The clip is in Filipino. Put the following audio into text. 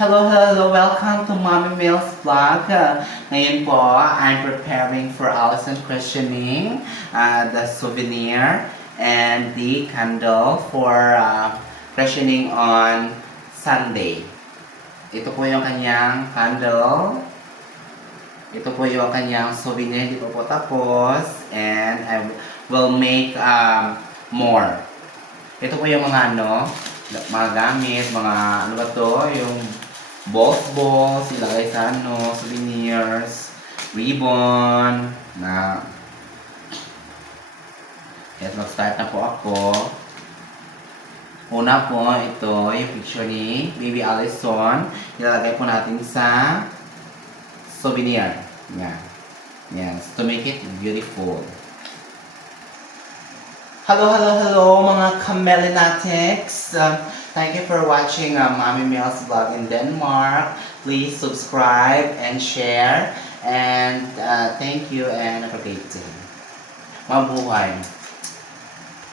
Hello, hello, welcome to Mommy Mills Vlog. Ngayon po, I'm preparing for Allison questioning the souvenir and the candle for questioning on Sunday. Ito po yung kanyang candle. Ito po yung kanyang souvenir. Hindi po tapos. And I will make more. Ito po yung mga mga gamit, mga ano ba to, yung balls, ilagay sa souvenirs, ribbon, na yes, mag-start na po ako. Una po, ito, yung picture ni Baby Allison, ilalagay po natin sa souvenir. Yan. Yes, to make it beautiful. Hello mga Camelinatics! Thank you for watching Mommy Mills vlog in Denmark. Please subscribe and share. And thank you and have a great day. Mabuhay!